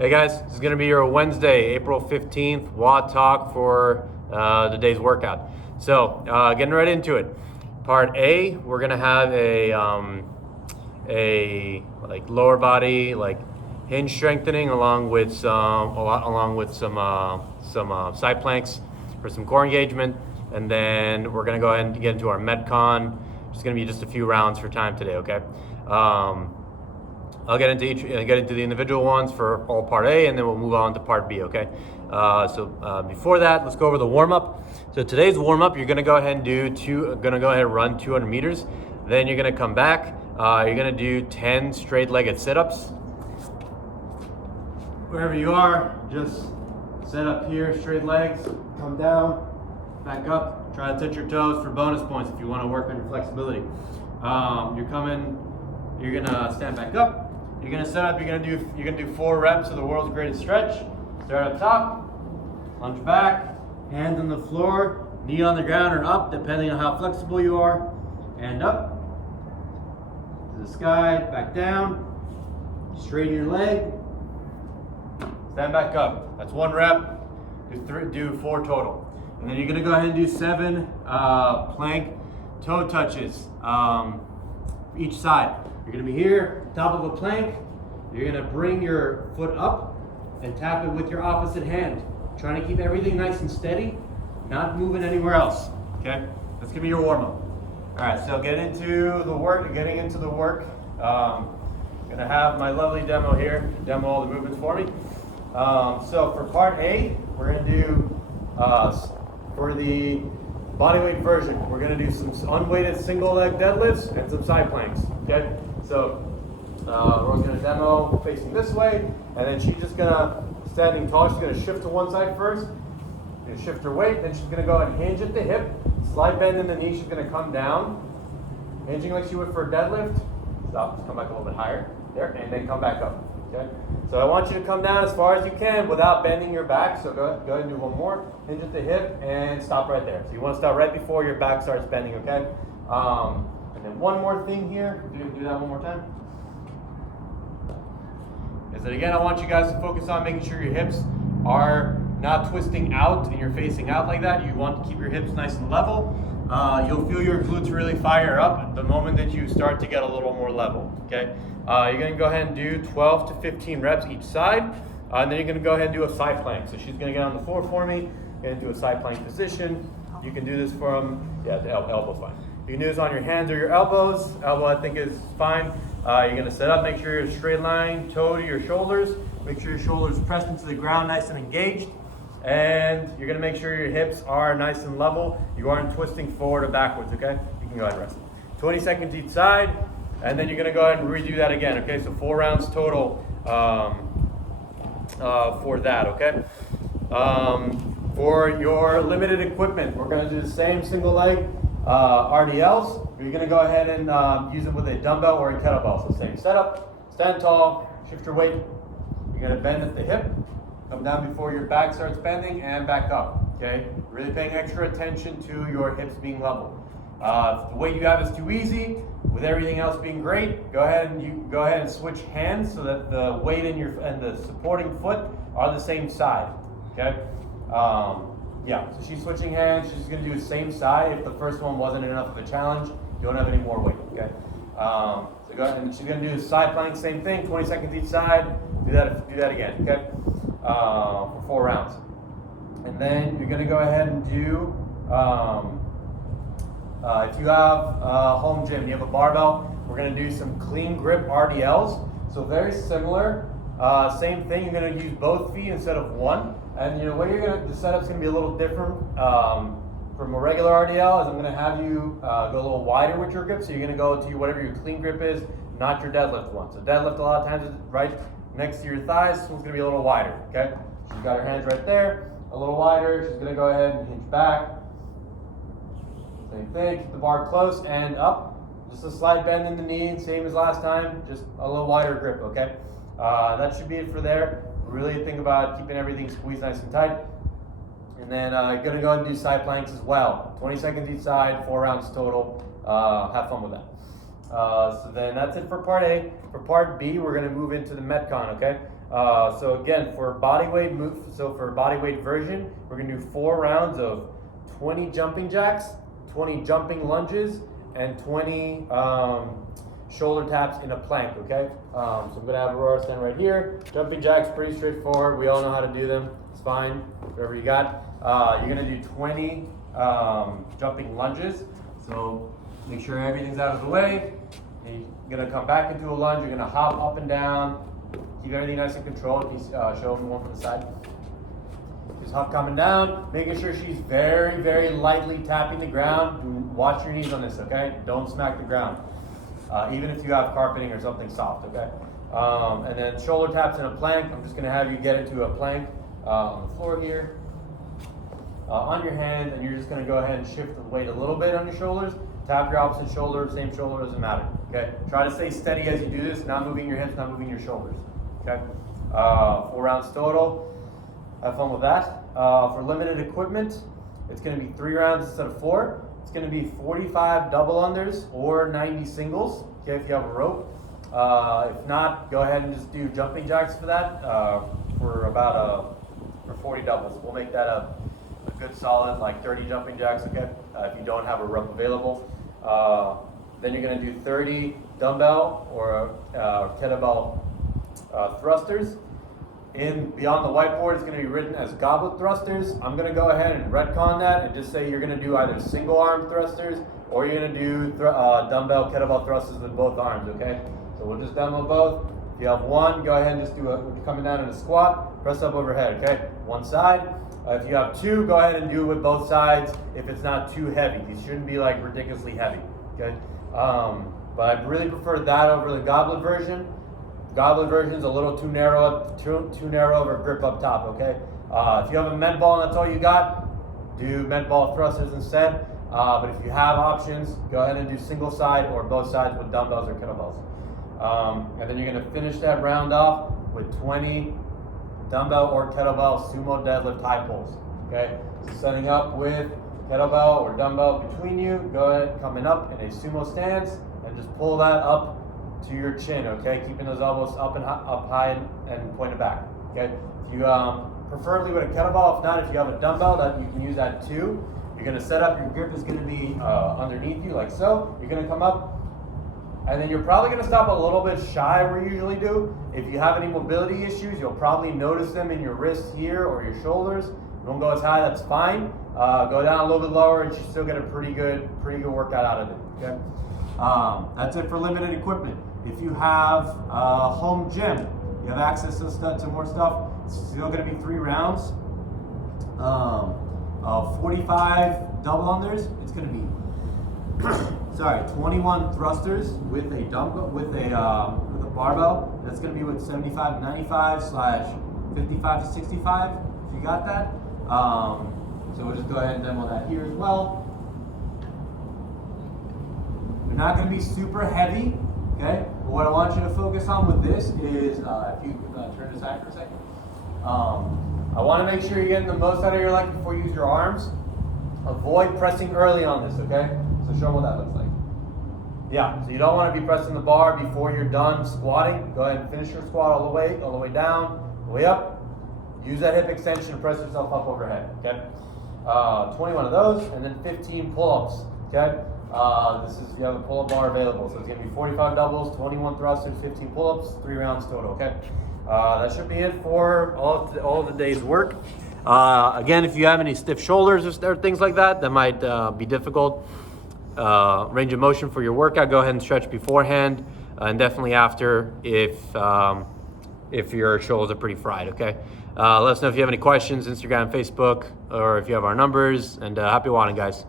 Hey guys, this is going to be your Wednesday, April 15th WOD Talk for the day's workout. So, getting right into it. Part A, we're going to have a lower body hinge strengthening along with some side planks for some core engagement, and then we're going to go ahead and get into our metcon. It's going to be just a few rounds for time today, okay? I'll get into the individual ones for all part A, and then we'll move on to part B, okay? Before that, let's go over the warm-up. So today's warm-up, you're gonna go ahead and run 200 meters. Then you're gonna come back. You're gonna do 10 straight-legged sit-ups. Wherever you are, just set up here, straight legs, come down, back up. Try to touch your toes for bonus points if you wanna work on your flexibility. You're gonna stand back up. You're gonna set up. You're gonna do 4 reps of the world's greatest stretch. Start up top, lunge back, hands on the floor, knee on the ground or up, depending on how flexible you are. And up to the sky, back down. Straighten your leg. Stand back up. That's 1 rep. Do 4 total. And then you're gonna go ahead and do 7 plank toe touches each side. You're gonna be here, top of a plank. You're gonna bring your foot up and tap it with your opposite hand. Trying to keep everything nice and steady, not moving anywhere else, okay? That's gonna be your warm-up. All right, so getting into the work. Gonna have my lovely demo here, demo all the movements for me. So for part A, we're gonna do, for the bodyweight version, we're gonna do some unweighted single leg deadlifts and some side planks, okay? So Rose's gonna demo facing this way, and then she's just gonna, standing tall, she's gonna shift to one side first, gonna shift her weight, then she's gonna go and hinge at the hip, slight bend in the knee, she's gonna come down, hinging like she would for a deadlift, stop, just come back a little bit higher, there, and then come back up, okay? So I want you to come down as far as you can without bending your back, so go ahead and do one more, hinge at the hip, and stop right there. So you wanna stop right before your back starts bending, okay? And then one more thing here, do that one more time. Is that again, I want you guys to focus on making sure your hips are not twisting out and you're facing out like that. You want to keep your hips nice and level. You'll feel your glutes really fire up the moment that you start to get a little more level, okay? You're gonna go ahead and do 12 to 15 reps each side, and then you're gonna go ahead and do a side plank. So she's gonna get on the floor for me, gonna do a side plank position. You can do this from, the elbow's fine. You can do this on your hands or your elbows. Elbow, I think, is fine. You're gonna set up, make sure you're straight line, toe to your shoulders. Make sure your shoulders pressed into the ground, nice and engaged. And you're gonna make sure your hips are nice and level. You aren't twisting forward or backwards, okay? You can go ahead and rest. 20 seconds each side, and then you're gonna go ahead and redo that again, okay? So 4 rounds total for that, okay? For your limited equipment, we're gonna do the same single leg RDLs. You're gonna go ahead and use it with a dumbbell or a kettlebell. So same setup, stand tall, shift your weight. You're gonna bend at the hip, come down before your back starts bending, and back up, okay? Really paying extra attention to your hips being level. If the weight you have is too easy, with everything else being great, go ahead and switch hands so that the weight and the supporting foot are the same side, okay? So she's switching hands. She's going to do the same side. If the first one wasn't enough of a challenge, you don't have any more weight, okay? So go ahead, and she's going to do the side plank, same thing, 20 seconds each side. Do that again, okay? For 4 rounds. And then you're going to go ahead and do, if you have a home gym, you have a barbell, we're going to do some clean grip RDLs. So very similar, same thing. You're going to use both feet instead of one. And the setup's gonna be a little different from a regular RDL. Is I'm gonna have you go a little wider with your grip. So you're gonna go to whatever your clean grip is, not your deadlift one. So deadlift a lot of times is right next to your thighs. This one's gonna be a little wider. Okay. She's got her hands right there, a little wider. She's gonna go ahead and hinge back. Same thing. Keep the bar close and up. Just a slight bend in the knee, same as last time. Just a little wider grip. Okay. That should be it for there. Really think about keeping everything squeezed nice and tight. And then you're going to go ahead and do side planks as well. 20 seconds each side, 4 rounds total. Have fun with that. So then that's it for part A. For part B, we're going to move into the metcon, okay? So again, for body weight version, we're gonna do 4 rounds of 20 jumping jacks, 20 jumping lunges, and 20 shoulder taps in a plank, okay? So I'm gonna have Aurora stand right here. Jumping jacks, pretty straightforward. We all know how to do them. It's fine, whatever you got. You're gonna do 20 jumping lunges. So make sure everything's out of the way. And you're gonna come back into a lunge. You're gonna hop up and down. Keep everything nice and controlled. Show them one from the side. Just hop coming down, making sure she's very, very lightly tapping the ground. Watch your knees on this, okay? Don't smack the ground. Even if you have carpeting or something soft, okay? And then shoulder taps in a plank. I'm just gonna have you get into a plank on the floor here. On your hand, and you're just gonna go ahead and shift the weight a little bit on your shoulders. Tap your opposite shoulder, same shoulder, doesn't matter, okay? Try to stay steady as you do this, not moving your hips, not moving your shoulders, okay? 4 rounds total. Have fun with that. For limited equipment, it's gonna be 3 rounds instead of 4. It's gonna be 45 double unders or 90 singles, okay, if you have a rope. If not, go ahead and just do jumping jacks for that, for 40 doubles. We'll make that a good solid, like 30 jumping jacks, okay, if you don't have a rope available. Then you're gonna do 30 dumbbell or kettlebell thrusters. Beyond the whiteboard, it's going to be written as goblet thrusters. I'm going to go ahead and retcon that and just say you're going to do either single arm thrusters or you're going to do dumbbell kettlebell thrusters with both arms, okay? So we'll just demo both. If you have one, go ahead and just coming down in a squat, press up overhead, okay? One side. If you have 2, go ahead and do it with both sides if it's not too heavy. These shouldn't be like ridiculously heavy, okay? But I really prefer that over the goblet version. Goblet version is a little too narrow of a grip up top, okay? If you have a med ball and that's all you got, do med ball thrusters instead. But if you have options, go ahead and do single side or both sides with dumbbells or kettlebells. And then you're gonna finish that round off with 20 dumbbell or kettlebell sumo deadlift high pulls, okay? So setting up with kettlebell or dumbbell between you, go ahead, coming up in a sumo stance and just pull that up to your chin, okay? Keeping those elbows up high and pointed back, okay? If you preferably with a kettlebell, if not, if you have a dumbbell, that you can use that too. You're gonna set up, your grip is gonna be underneath you like so. You're gonna come up, and then you're probably gonna stop a little bit shy where you usually do. If you have any mobility issues, you'll probably notice them in your wrists here or your shoulders. You don't go as high, that's fine. Go down a little bit lower and you still get a pretty good workout out of it, okay? That's it for limited equipment. If you have a home gym, you have access to more stuff, it's still going to be 3 rounds of 45 double unders. It's going to be 21 thrusters with a dumbbell with a barbell. That's going to be with 75 to 95 / 55 to 65. If you got that, so we'll just go ahead and demo that here as well. They're not going to be super heavy. Okay, but what I want you to focus on with this is, if you turn this back for a second, I want to make sure you're getting the most out of your leg before you use your arms. Avoid pressing early on this, okay? So show them what that looks like. Yeah, so you don't want to be pressing the bar before you're done squatting. Go ahead and finish your squat all the way down, all the way up. Use that hip extension to press yourself up overhead, okay? 21 of those, and then 15 pull-ups, okay? This is, you have a pull-up bar available, so it's going to be 45 doubles, 21 thrusters, 15 pull-ups, 3 rounds total, okay? That should be it for all the day's work. Again, if you have any stiff shoulders or things like that, that might be difficult. Range of motion for your workout, go ahead and stretch beforehand, and definitely after if your shoulders are pretty fried, okay? Let us know if you have any questions, Instagram, Facebook, or if you have our numbers, and happy WODing, guys.